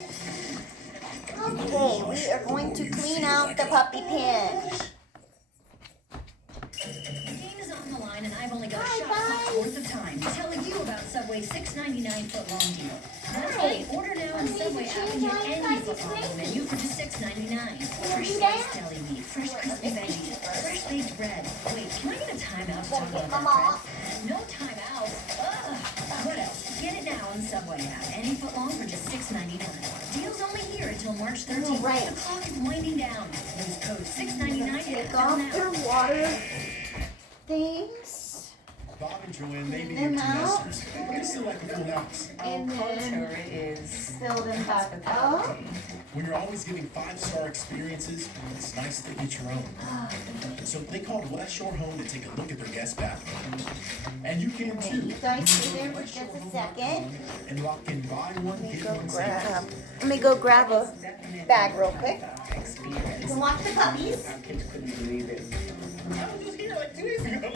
Okay, we are going to clean out the puppy pen. Game is on the line, and I've only got a shot clock's worth of time telling you about Subway's $6.99 foot-long deal. That's right. Order now on Subway app and get any foot-long menu for just $6.99. Fresh sliced deli meat, fresh crispy veggies, fresh baked bread. Wait, can I get a timeout to talk about that bread? No timeout. Ugh. What else? Get it now on Subway app. Any foot-long for just $6.99. Deal's only here until March 13th. Right. The clock is winding down. Use code $6.99 to Take get off now. their water things. Bob and Joanne may be Them empty out. nesters, but it's still like a full house. And then is fill them back up. When you're always giving 5-star experiences, it's nice to get your own. So they called West Shore Home to take a look at their guest bathroom. And you can Okay, too. you guys stay there for just a second. And lock in buy one, get one savings. Let me go grab a bag real quick. experience. You can watch the puppies. Our kids couldn't believe it. I was just here like 2 days ago.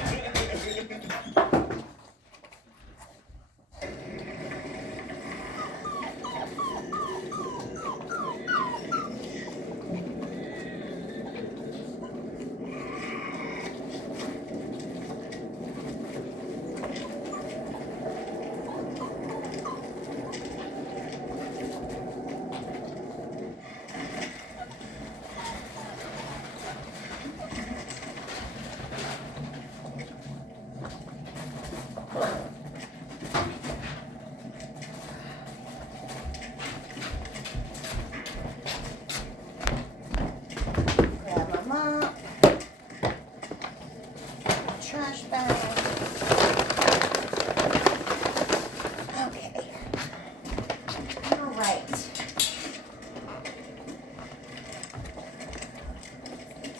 Grab them up. Trash bag. Okay. All right.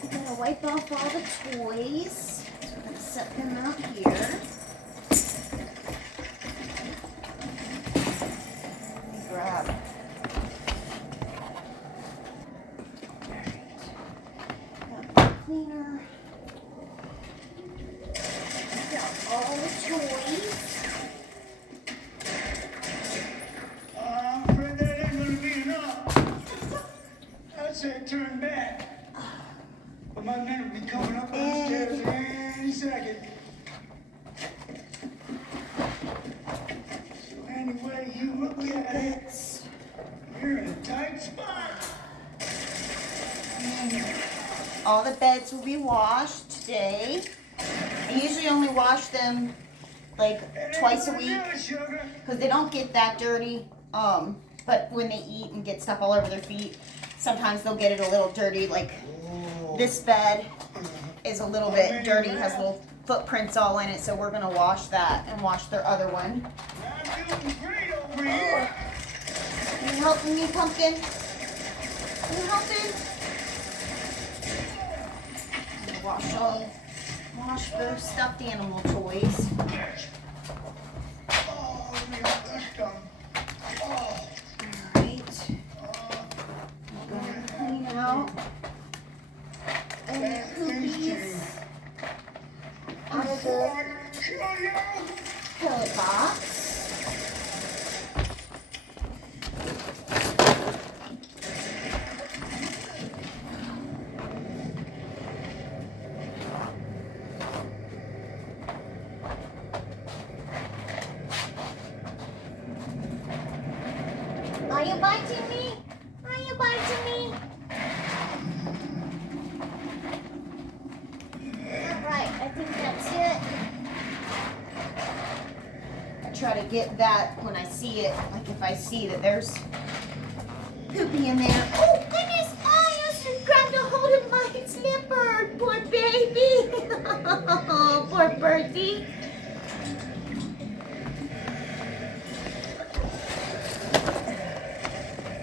I'm gonna wipe off all the toys. So I'm gonna set them out here. Let me grab. Cleaner. Got all the toys. I'm afraid that ain't gonna be enough. I said turn back. But my men will be coming up the stairs any second. So anyway you look at it, It's you're in a tight spot. all the beds will be washed today. I usually only wash them like twice a week Sugar. because they don't get that dirty. But when they eat and get stuff all over their feet, sometimes they'll get it a little dirty. Like this bed is a little bit dirty, has little footprints all in it, so we're gonna wash that and wash their other one. I'm doing great over here. You helping me, Pumpkin? You helping? Wash the stuffed animal toys. Oh, let me help this gun. Oh, Alright. I'm gonna clean out any poopies out of the pellet box. Are you biting me? Are you biting me? Alright, I think that's it. I try to get that when I see it, like if I see that there's poopy in there. Oh goodness! I just grabbed a hold of my slipper. Poor baby. Oh, poor birdie.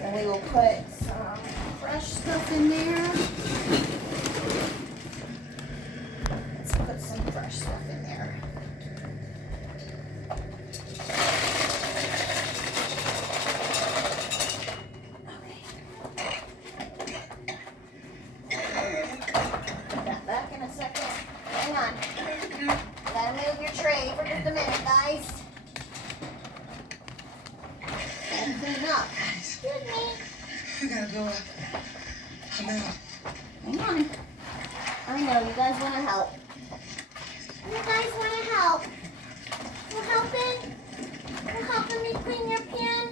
And we will put some fresh stuff in there. Let's put some fresh stuff in there. Okay. Put that back in a second. Hang on. Gotta move your tray for just a minute, guys. Gotta clean up. Excuse me. I gotta go. I'm out. Hang on. I know you guys want to help. You guys want to help? You helping? You helping me clean your pen?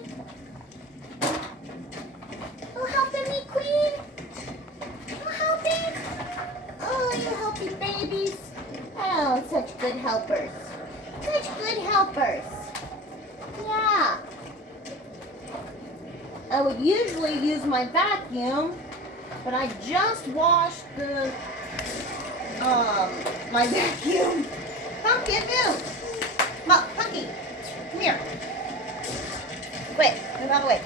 You helping me clean? You helping? Oh, you healthy babies. Oh, such good helpers. Such good helpers. Yeah. I would usually use my vacuum, but I just washed the my vacuum. Pumpkin, move. Punky, come here. Wait, move out of the way.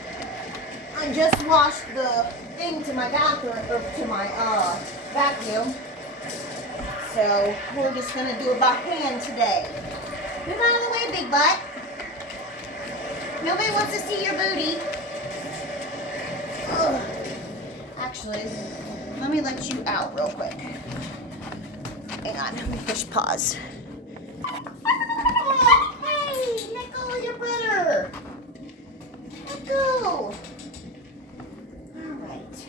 I just washed the thing to my bathroom, or to my vacuum. So we're just gonna do it by hand today. Move out of the way, big butt. Nobody wants to see your booty. Ugh. Actually, let me let you out real quick. Hang on, let me push pause. Oh, hey, let go of your brother. Let go. All right.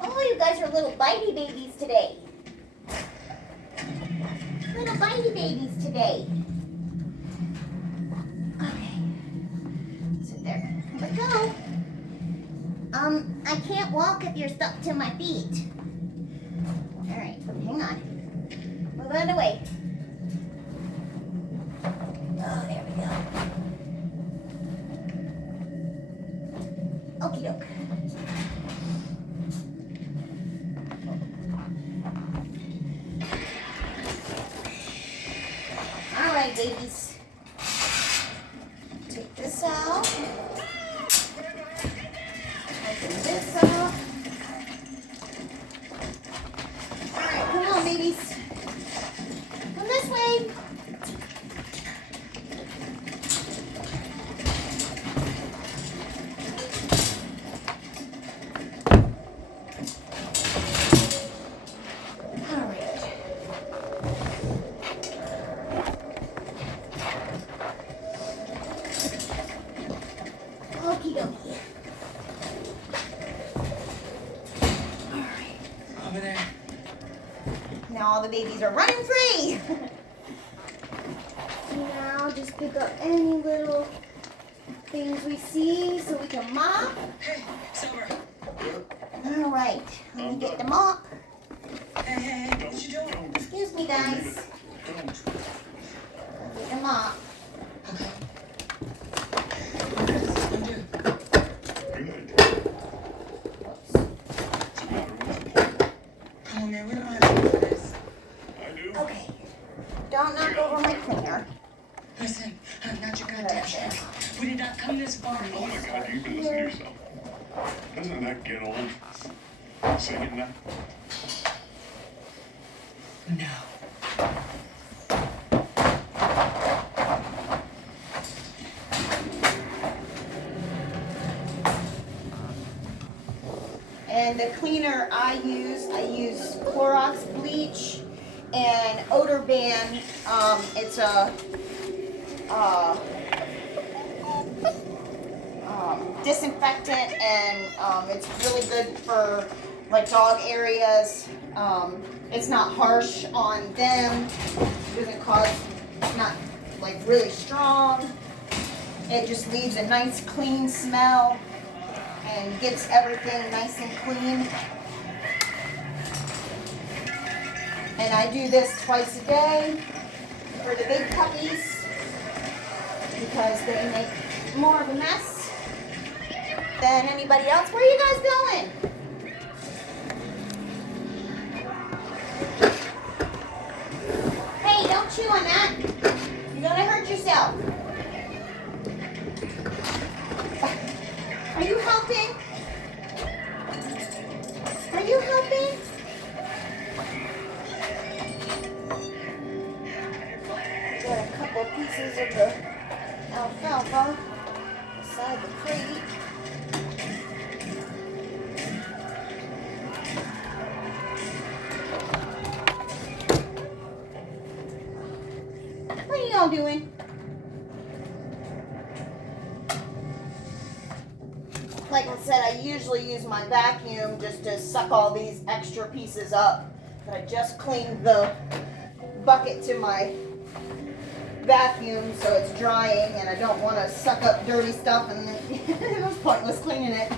Oh, you guys are little bitey babies today. Little bitey babies today. Okay. Sit there. Let go. I can't walk if you're stuck to my feet. All right, hang on. Move out of the way. Oh, there we go. Okie doke. All right, babies. Take this out. Take this out. All right, come on, babies. Come this way. All right. Okie dokie. All right. Over there. Now all the babies are running free. Now just pick up any little things we see so we can mop. Hey, Silver. All right, let me get the mop. Hey, what you doing? Excuse me, guys. Get the mop. Come on, man, we don't have time for this. Okay. Don't knock over my cleaner. Listen, I'm not your goddamn shit. We did not come this far. Oh my God, you can listen to yourself. Doesn't that get old? Singing that? No. And the cleaner I use Clorox bleach and Odor Ban. It's a disinfectant, and it's really good for like dog areas. It's not harsh on them. It doesn't cause, it's not like really strong. It just leaves a nice clean smell and gets everything nice and clean. And I do this twice a day for the big puppies because they make more of a mess than anybody else. Where are you guys going? Hey, don't chew on that. You're gonna hurt yourself. Are you helping? Are you helping? Got a couple pieces of the alfalfa inside the crate. What are y'all doing? like I said, I usually use my vacuum just to suck all these extra pieces up. But I just cleaned the bucket to my vacuum so it's drying, and I don't want to suck up dirty stuff and it was pointless cleaning it.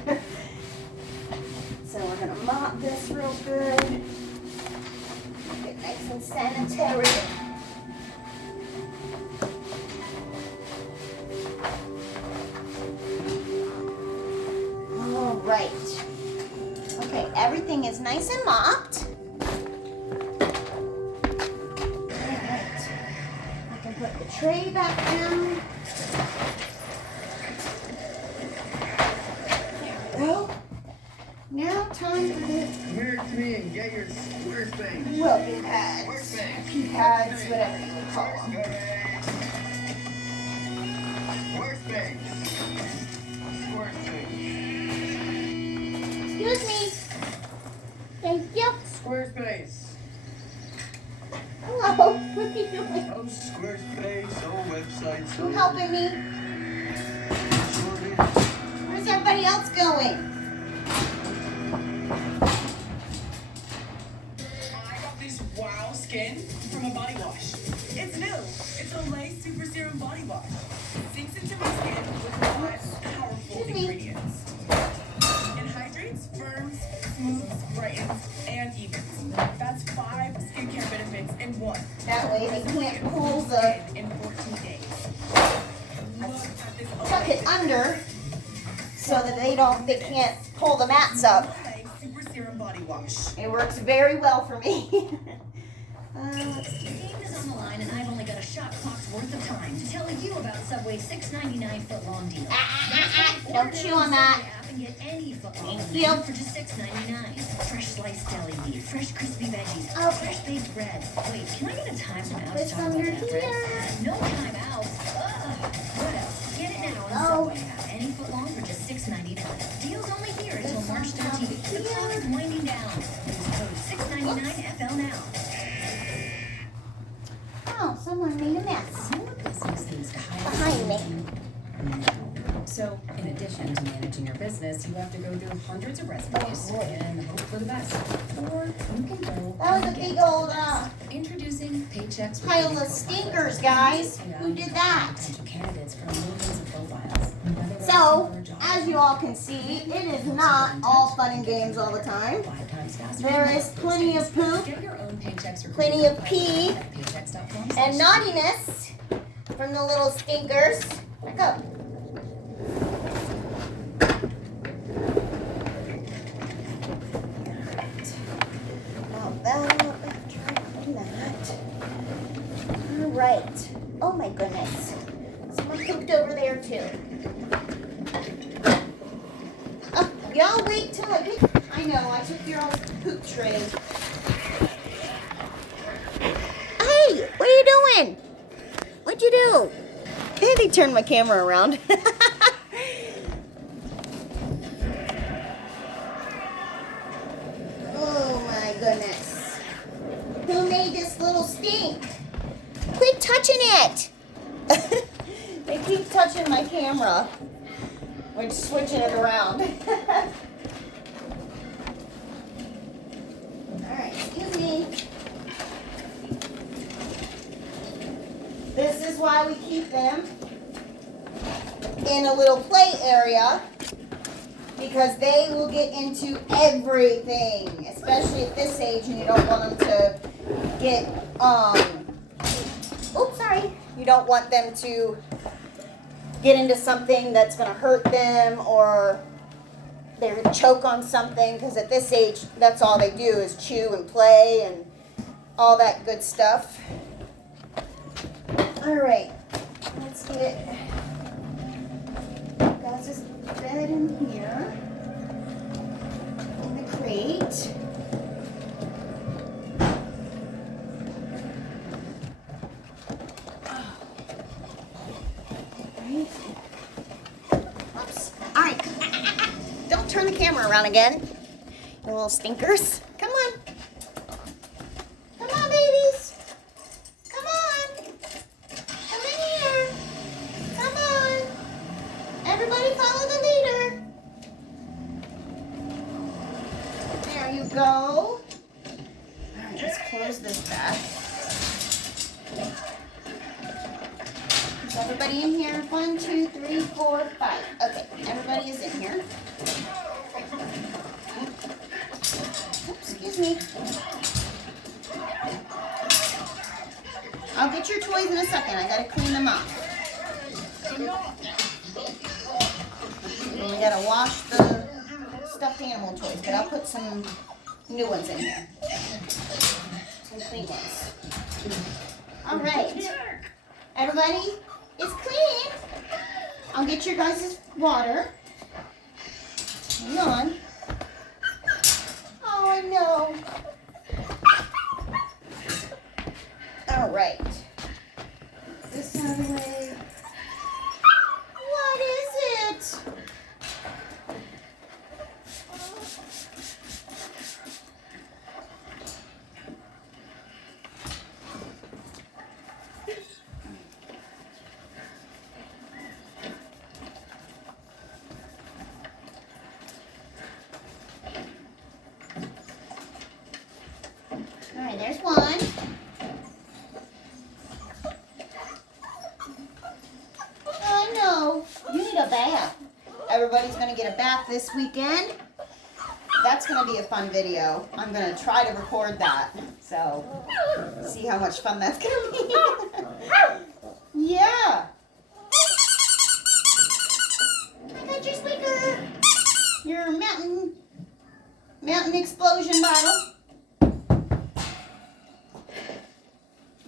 So we're going to mop this real good. Make it nice and sanitary. All right. Okay, everything is nice and mopped. Put the tray back down. There we go. Now time for the Come here to me and get your Squarespace. welcome pads, pea pads, whatever you would call them. Squarespace. Squarespace. Excuse me. Thank you. Squarespace. Hello. What are you doing? Oh, Squarespace. Oh, websites. You helping me? Where's everybody else going? I got this wow skin from a body wash. It's new. It's Olay Super Serum Body Wash. Sinks into my skin with 5 powerful ingredients. It hydrates, firms, smooths, brightens, and evens. That's 5 skincare benefits in one. That way they can't pull the, In 14 days. Look at this tuck it under so that they can't pull the mats up. Olay Super Serum Body Wash. It works very well for me. Let's see. The game is on the line, and I've only got a shot clock's worth of time to tell you about Subway's $6.99 foot-long deal. Don't chew on that. App and get any foot-long Thank you. for just $6.99. Fresh sliced deli meat, fresh crispy veggies, Okay. fresh baked bread. Wait, can I get a timeout This to talk under about that bread? here. No timeout. Ugh. What else? Get it now on Oh. Subway app. Any foot-long for just $6.99. Deal's only here until March 13th. The clock is winding down. Use code $6.99FL now. Oh, someone made a mess. Your business needs to hire Behind me. So, in addition to managing your business, you have to go through hundreds of resumes and hope for the best. Or you can go That was a and big get old introducing Paychecks pile Recruiting of stinkers, guys. Who did that? Potential candidates from millions of profiles. Whether they're So, looking for a job, as you all can see, it is not all fun and games all the time. 5 times faster There than is most plenty of postings. poop Get your own Paychecks Recruiting plenty of profile pee, at paychecks.com. and naughtiness from the little stinkers. Back up. Now that up after I clean that. Alright. Oh my goodness. Someone pooped over there too. Oh, y'all wait till I get. I know, I took your old poop tray. Hey, what are you doing? What'd you do? They turned my camera around. Oh my goodness. Who made this little stink? Quit touching it! They keep touching my camera. We're switching it around. Alright, excuse me. This is why we keep them in a little play area, because they will get into everything, especially at this age, and you don't want them to get, oops, sorry. You don't want them to get into something that's going to hurt them, or they're going to choke on something, because at this age, that's all they do is chew and play and all that good stuff. All right, let's get Gaz's bed in here, in the crate. Oops. All right. Don't turn the camera around again, you little stinkers. Come on. Come on, babies. Come on. Come in here. Come on. Everybody follow the leader. go. Alright, let's close this back. Is everybody in here? 1, 2, 3, 4, 5. Okay, everybody is in here. Oops, excuse me. I'll get your toys in a second. I gotta clean them up. And we gotta wash the stuffed animal toys, but I'll put some new ones in here. Some clean ones. All right. Everybody is clean. I'll get your guys' water. Hang on. Oh, I know. All right. This out of the way. What is it? All right, there's one. I know. You need a bath. Everybody's going to get a bath this weekend. That's going to be a fun video. I'm going to try to record that. So, see how much fun that's going to be. Yeah. I got your squeaker. Your mountain explosion bottle.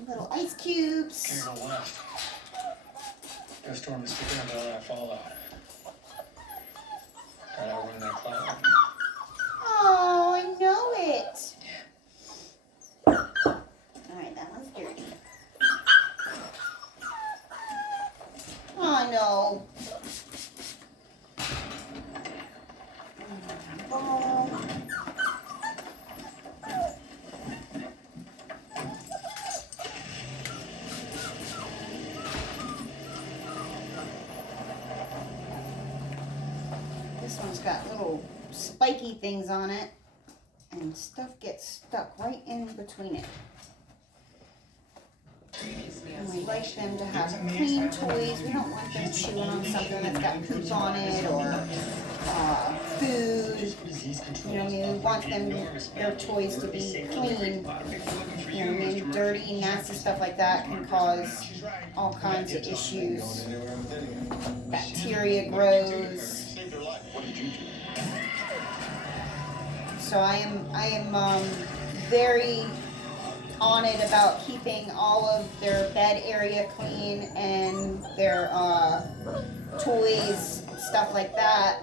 Little ice cubes. Can't go left. That storm is picking up all that fallout. Gotta outrun that cloud. Oh, I know it. Alright, that one's dirty. Oh, no. Oh. This one's got little spiky things on it, and stuff gets stuck right in between it. And we like them to have clean toys. We don't want them chewing on something that's got poop on it or food. You know what I mean? We want their toys to be clean. You know what I mean? Dirty, nasty stuff like that can cause all kinds of issues. Bacteria grows. So I am very on it about keeping all of their bed area clean and their toys, stuff like that.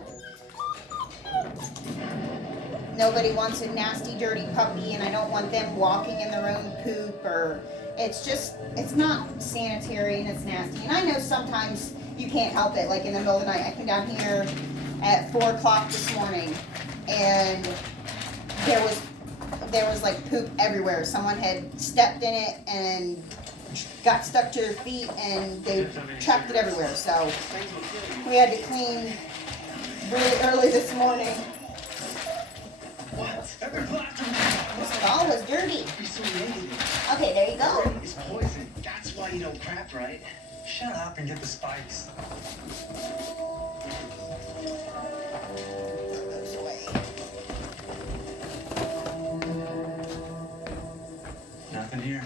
Nobody wants a nasty, dirty puppy, and I don't want them walking in their own poop, or it's not sanitary and it's nasty. And I know sometimes you can't help it, like in the middle of the night. I came down here at 4 o'clock this morning, and there was like poop everywhere. Someone had stepped in it and got stuck to their feet, and they trapped it everywhere. So we had to clean really early this morning. This ball was dirty. Okay, there you go. It's poison. That's why you don't crap, right? Shut up and get the spikes. Throw those away. Nothing here.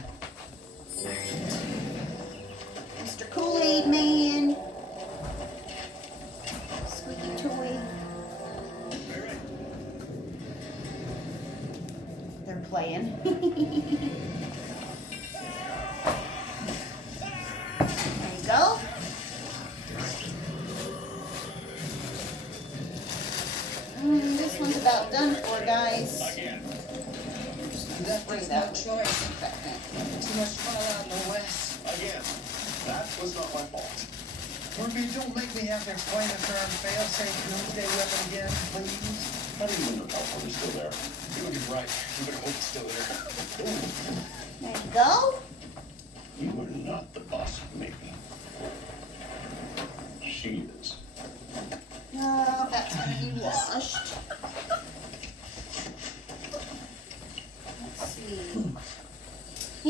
Mr. Kool-Aid Man. Squeaky toy. They're playing. There you go. This one's about done for, guys. Again. Just spray that. Too much fallout in the west. Again. That was not my fault. Ruby, don't make me have to explain this darn fail-safe doomsday weapon again, please. How do you know the cowboy is still there? You're looking bright. You better hope it's still there. There you go. You are not the boss of me. She is. Oh, that's gonna be washed.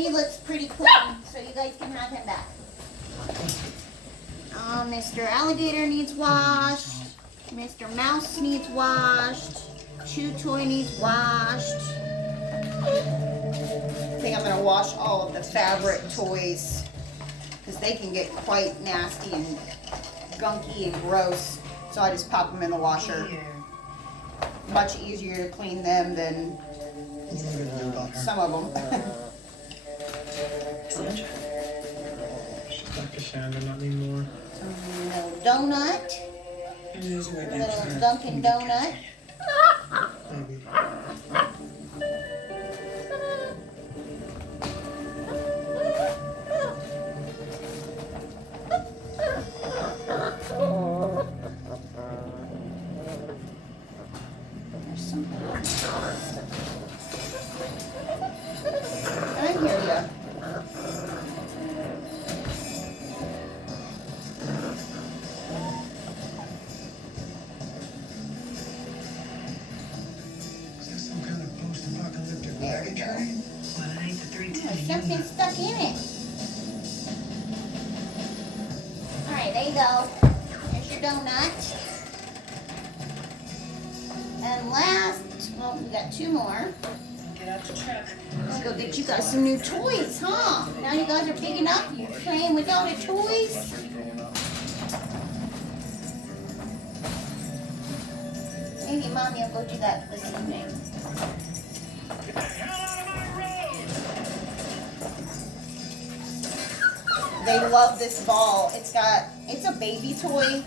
He looks pretty clean, so you guys can have him back. Mr. Alligator needs washed. Mr. Mouse needs washed. Chew Toy needs washed. I think I'm gonna wash all of the fabric toys because they can get quite nasty and gunky and gross. So I just pop them in the washer. Much easier to clean them than some of them. She's not Cassandra, not anymore. Little donut. Little Dunkin' Donut. Maybe. There's some. I hear ya. Is this some kind of post-apocalyptic wagon train? Well, it ain't the 310. There's something stuck in it. Alright, there you go. Here's your donut. And last, well, we got two more. Get out the truck. Let's go get you guys some new toys, huh? Now you guys are big enough. You're playing with all the toys. Maybe Mommy will go do that this evening. Get the hell out of my road! They love this ball. It's a baby toy,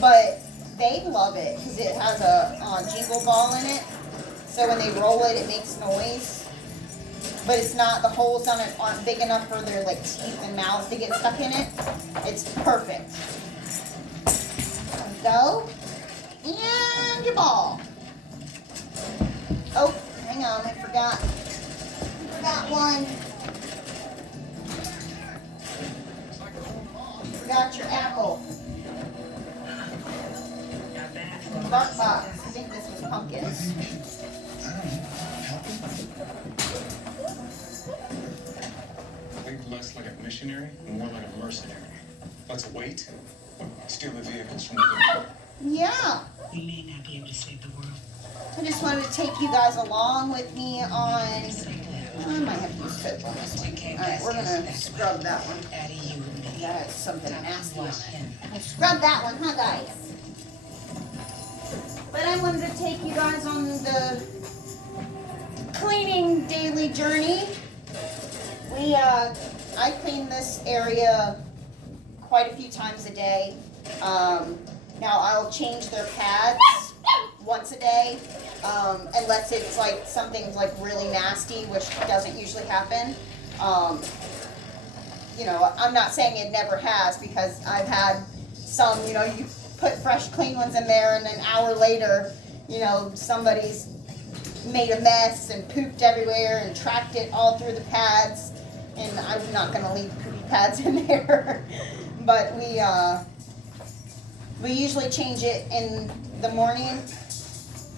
but they love it because it has a jingle ball in it. So when they roll it, it makes noise. But it's not, the holes on it aren't big enough for their like teeth and mouths to get stuck in it. It's perfect. Go. And your ball. Oh, hang on, I forgot. Forgot one. Forgot your apple. Not bad for a Bark box. I think this was pumpkins. I don't know. Help him? Think less like a missionary and more like a mercenary. Let's wait. Steal the vehicles from the victim. Yeah. We may not be able to save the world. I just wanted to take you guys along with me on. I might have to use soap on this one. Alright, we're gonna scrub that one. Out of you and me. That has something nasty on Wash it. him. We'll scrub that one, huh, guys? But I wanted to take you guys on the cleaning daily journey. I clean this area quite a few times a day. Now I'll change their pads once a day, unless it's like something like really nasty, which doesn't usually happen. You know, I'm not saying it never has, because I've had some, you know, you put fresh clean ones in there and an hour later, you know, somebody's made a mess and pooped everywhere and tracked it all through the pads, and I'm not gonna leave poopy pads in there. But we usually change it in the morning,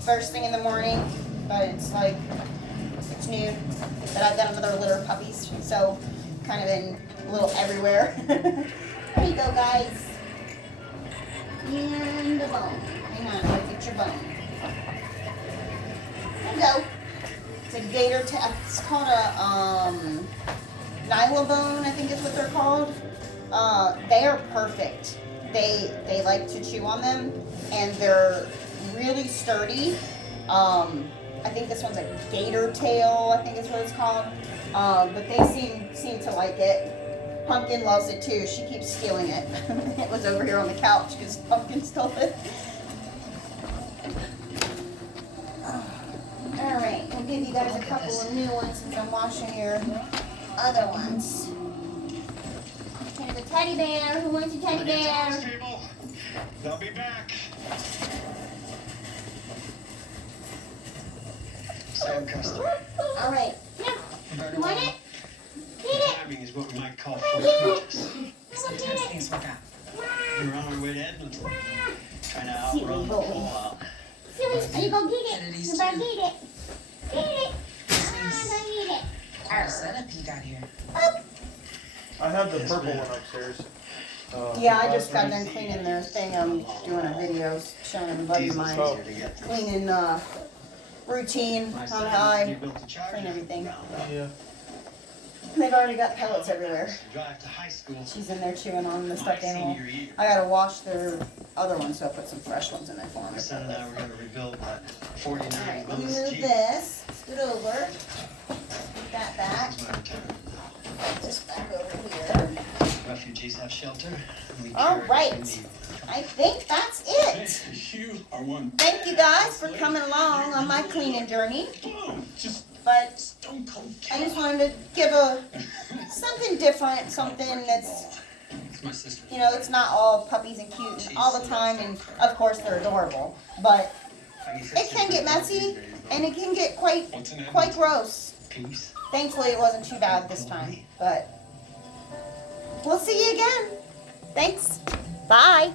first thing in the morning, but it's like, it's noon, but I've got another litter of puppies, so kind of in a little everywhere. There you go, guys. And the bone. Hang on, I'll get your bone. There you go. It's a gator tail. It's called a Nylabone, I think is what they're called. They are perfect. They like to chew on them, and they're really sturdy. I think this one's a gator tail, I think is what it's called. But they seem to like it. Pumpkin loves it too. She keeps stealing it. It was over here on the couch because Pumpkin stole it. Alright, we'll give you guys a couple of new ones since I'm washing your other ones. Here's a teddy bear. Who wants a teddy bear? People, they'll be back. Sam Custer. Alright. Yeah. You want it? Get it. Timing is what we might call Get force it. majeure. Sometimes things work out. We're on our way to Edmonton. Trying to Silly outrun the boy. fallout. Silly, are you gonna get it? Kennedy's You better too. get it. Get it. I'm gonna get it. kind of setup you got here? I have the purple one upstairs. Yeah, I just got done cleaning their thing. I'm doing a video showing everybody my Oh. cleaning routine on how I clean everything. Yeah. They've already got pellets everywhere. Drive to high school. She's in there chewing on the stuffed animal. Senior year. I gotta wash their other ones, so I put some fresh ones in there for My them. son and I were gonna rebuild that 49 Alright, let me Lotus move Jeep. this, scoot over, put that back, This was my return. this back over here. Refugees have shelter. And we All care right. if they need. I think that's it. You are one. Thank you guys for coming along on my cleaning journey, Boom. Just but stone cold I killer. just wanted to give something different, something that's, It's my sister. you know, it's not all puppies and cute and all the time, and of course they're adorable, but it can get messy and it can get quite gross. Peace. Thankfully it wasn't too bad this time, but we'll see you again. Thanks. Bye.